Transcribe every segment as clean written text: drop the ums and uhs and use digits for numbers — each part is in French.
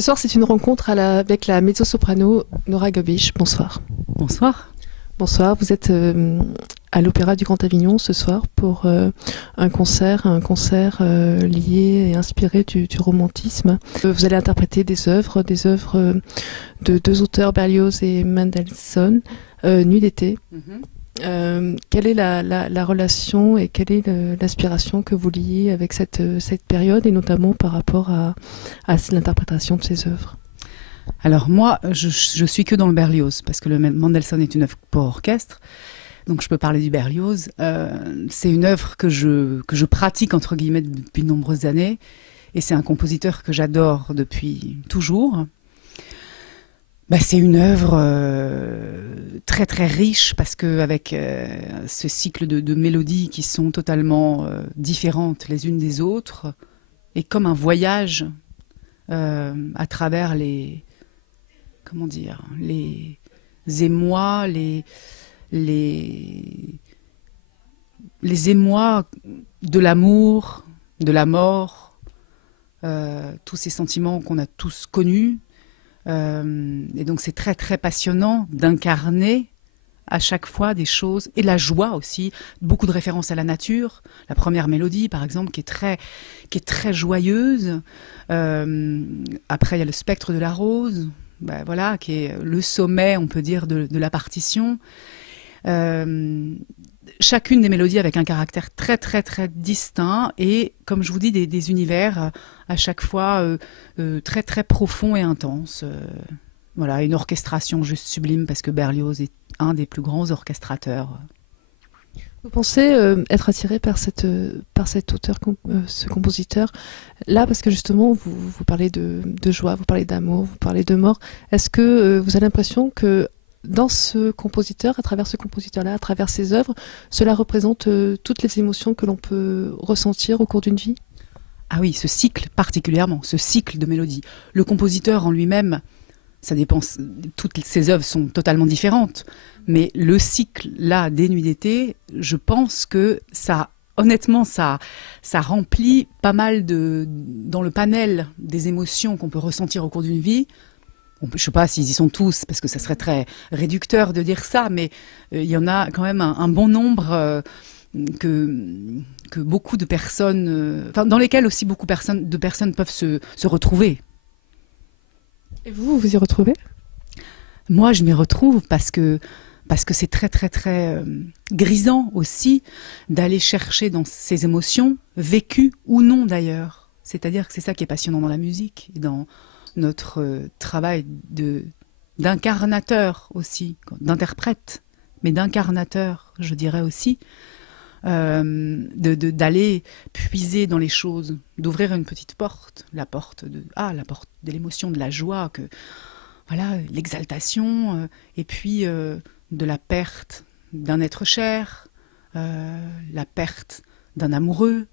Ce soir, c'est une rencontre avec la mezzo-soprano Nora Gabish. Bonsoir. Bonsoir. Bonsoir, vous êtes à l'Opéra du Grand Avignon ce soir pour un concert lié et inspiré du romantisme. Vous allez interpréter des œuvres de deux auteurs, Berlioz et Mendelssohn, Nuit d'été. Quelle est la relation et quelle est l'inspiration que vous liez avec cette période et notamment par rapport à l'interprétation de ces œuvres? Alors moi, je suis que dans le Berlioz, parce que le Mendelssohn est une œuvre pour orchestre, donc je peux parler du Berlioz. C'est une œuvre que je pratique, entre guillemets, depuis de nombreuses années, et c'est un compositeur que j'adore depuis toujours. C'est une œuvre très très riche, parce qu'avec ce cycle de mélodies qui sont totalement différentes les unes des autres, et comme un voyage à travers les émois, les émois de l'amour, de la mort, tous ces sentiments qu'on a tous connus. Et donc c'est très très passionnant d'incarner à chaque fois des choses, et la joie aussi, beaucoup de références à la nature. La première mélodie, par exemple, qui est très joyeuse. Après, il y a le spectre de la rose, voilà, qui est le sommet, on peut dire, de la partition. Chacune des mélodies avec un caractère très très très distinct, et comme je vous dis, des univers à chaque fois très très profonds et intenses. Voilà, une orchestration juste sublime, parce que Berlioz est un des plus grands orchestrateurs. Vous pensez être attiré par cet auteur, ce compositeur là, parce que justement vous parlez de joie, vous parlez d'amour, vous parlez de mort. Est-ce que vous avez l'impression que dans ce compositeur, à travers ce compositeur-là, à travers ses œuvres, cela représente toutes les émotions que l'on peut ressentir au cours d'une vie? Ah oui, ce cycle particulièrement, ce cycle de mélodies. Le compositeur en lui-même, ça dépend, toutes ces œuvres sont totalement différentes, mais le cycle là des Nuits d'été, je pense que ça, honnêtement, ça remplit pas mal dans le panel des émotions qu'on peut ressentir au cours d'une vie. Je ne sais pas s'ils y sont tous, parce que ça serait très réducteur de dire ça, mais il y en a quand même un bon nombre que beaucoup de personnes, dans lesquelles aussi beaucoup de personnes peuvent se retrouver. Et vous y retrouvez? Moi, je m'y retrouve parce que c'est très très très grisant aussi d'aller chercher dans ces émotions, vécues ou non d'ailleurs. C'est-à-dire que c'est ça qui est passionnant dans la musique, et dans notre travail d'incarnateur aussi, d'interprète, mais d'incarnateur, je dirais aussi, d'aller puiser dans les choses, d'ouvrir une petite porte, la porte de l'émotion, de la joie, voilà, l'exaltation, et puis de la perte d'un être cher, la perte d'un amoureux,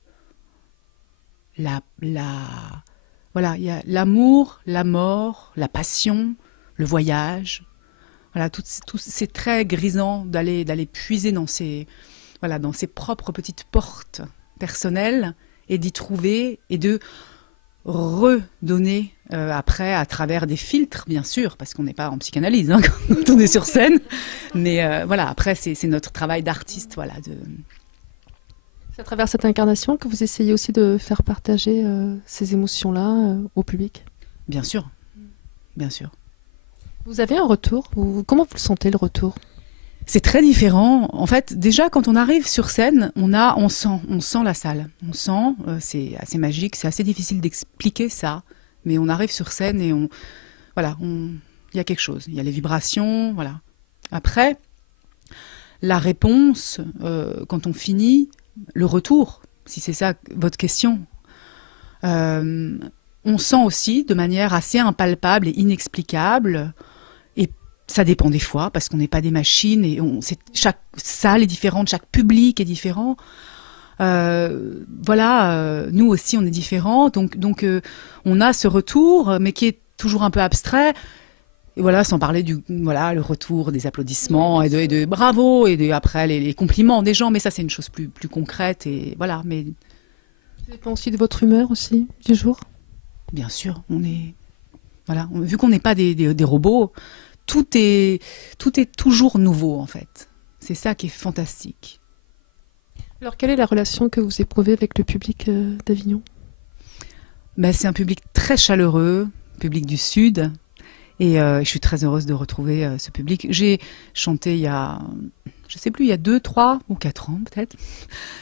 voilà, il y a l'amour, la mort, la passion, le voyage. Voilà, c'est très grisant d'aller puiser dans ses propres petites portes personnelles, et d'y trouver et de redonner après à travers des filtres, bien sûr, parce qu'on n'est pas en psychanalyse quand on est sur scène. Mais voilà, après c'est notre travail d'artiste, voilà. C'est à travers cette incarnation que vous essayez aussi de faire partager ces émotions-là au public? Bien sûr, bien sûr. Vous avez un retour? Comment vous le sentez, le retour? C'est très différent. En fait, déjà, quand on arrive sur scène, on sent la salle. On sent, c'est assez magique, c'est assez difficile d'expliquer ça. Mais on arrive sur scène et il y a quelque chose. Il y a les vibrations, voilà. Après, la réponse, quand on finit, le retour, si c'est ça votre question, on sent aussi de manière assez impalpable et inexplicable. Ça dépend des fois, parce qu'on n'est pas des machines, et chaque salle est différente, chaque public est différent. Nous aussi on est différents, donc on a ce retour, mais qui est toujours un peu abstrait. Et voilà, sans parler le retour des applaudissements et de bravo, et après les compliments des gens, mais ça c'est une chose plus concrète, et voilà. Mais ça dépend aussi de votre humeur aussi du jour. Bien sûr, Voilà, vu qu'on n'est pas des robots, tout est toujours nouveau en fait. C'est ça qui est fantastique. Alors, quelle est la relation que vous éprouvez avec le public d'Avignon? Ben, c'est un public très chaleureux, public du Sud, et je suis très heureuse de retrouver ce public. J'ai chanté il y a, je sais plus, il y a 2, 3 ou 4 ans peut-être,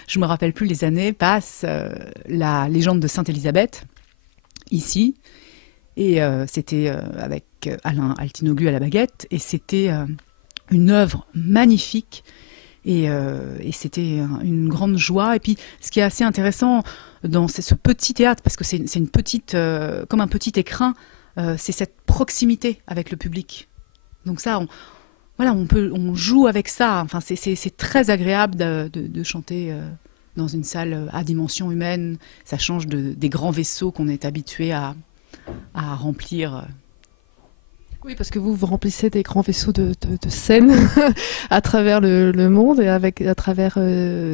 je me rappelle plus les années, passe la légende de Sainte-Élisabeth, ici, et c'était avec Alain Altinoglu à la baguette, et c'était une œuvre magnifique. Et c'était une grande joie. Et puis, ce qui est assez intéressant dans ce petit théâtre, parce que c'est une petite, comme un petit écrin, c'est cette proximité avec le public. Donc ça, on joue avec ça. Enfin, c'est très agréable de chanter dans une salle à dimension humaine. Ça change des grands vaisseaux qu'on est habitué à remplir. Oui, parce que vous remplissez des grands vaisseaux de scène à travers le monde et à travers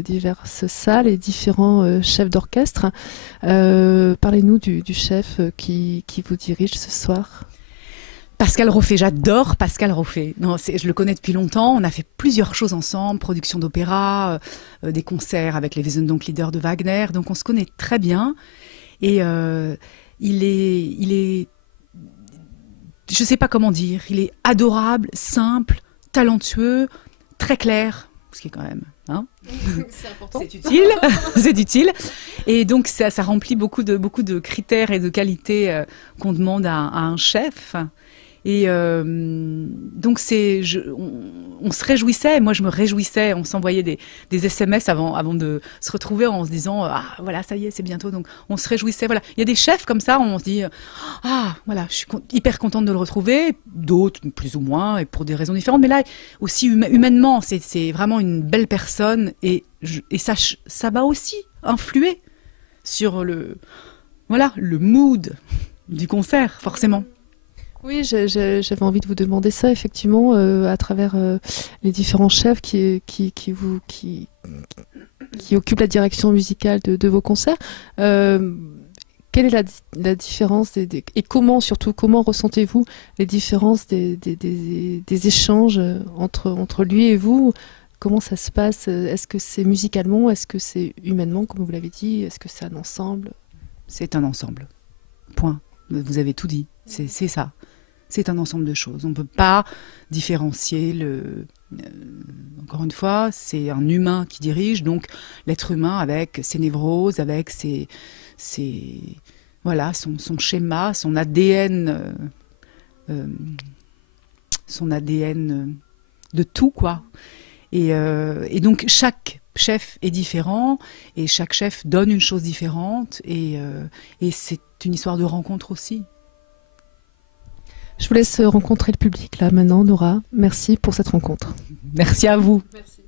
diverses salles et différents chefs d'orchestre. Parlez-nous du chef qui vous dirige ce soir. Pascal Roffet, j'adore Pascal Roffet. Non, je le connais depuis longtemps. On a fait plusieurs choses ensemble, production d'opéra, des concerts avec les Wesendonck-Lieder de Wagner. Donc on se connaît très bien. Et il est je ne sais pas comment dire, il est adorable, simple, talentueux, très clair, ce qui est quand même, hein, c'est important. C'est utile, c'est utile. Et donc ça remplit beaucoup de critères et de qualités qu'on demande à un chef. Et donc on se réjouissait, moi je me réjouissais, on s'envoyait des SMS avant de se retrouver en se disant ah voilà ça y est c'est bientôt, donc on se réjouissait. Voilà, il y a des chefs comme ça, on se dit ah voilà je suis hyper contente de le retrouver, d'autres plus ou moins et pour des raisons différentes, mais là aussi humainement c'est vraiment une belle personne et ça va aussi influer sur le mood du concert forcément. Oui, j'avais envie de vous demander ça, effectivement, à travers les différents chefs qui occupent la direction musicale de vos concerts. Quelle est la différence et comment ressentez-vous les différences des échanges entre lui et vous? Comment ça se passe? Est-ce que c'est musicalement? Est-ce que c'est humainement, comme vous l'avez dit? Est-ce que c'est un ensemble? C'est un ensemble. Point. Vous avez tout dit. C'est ça. C'est un ensemble de choses. On ne peut pas différencier encore une fois, c'est un humain qui dirige, donc l'être humain avec ses névroses, avec son schéma, son ADN, de tout, quoi. Et donc chaque chef est différent et chaque chef donne une chose différente et c'est une histoire de rencontre aussi. Je vous laisse rencontrer le public là maintenant, Nora. Merci pour cette rencontre. Merci à vous. Merci.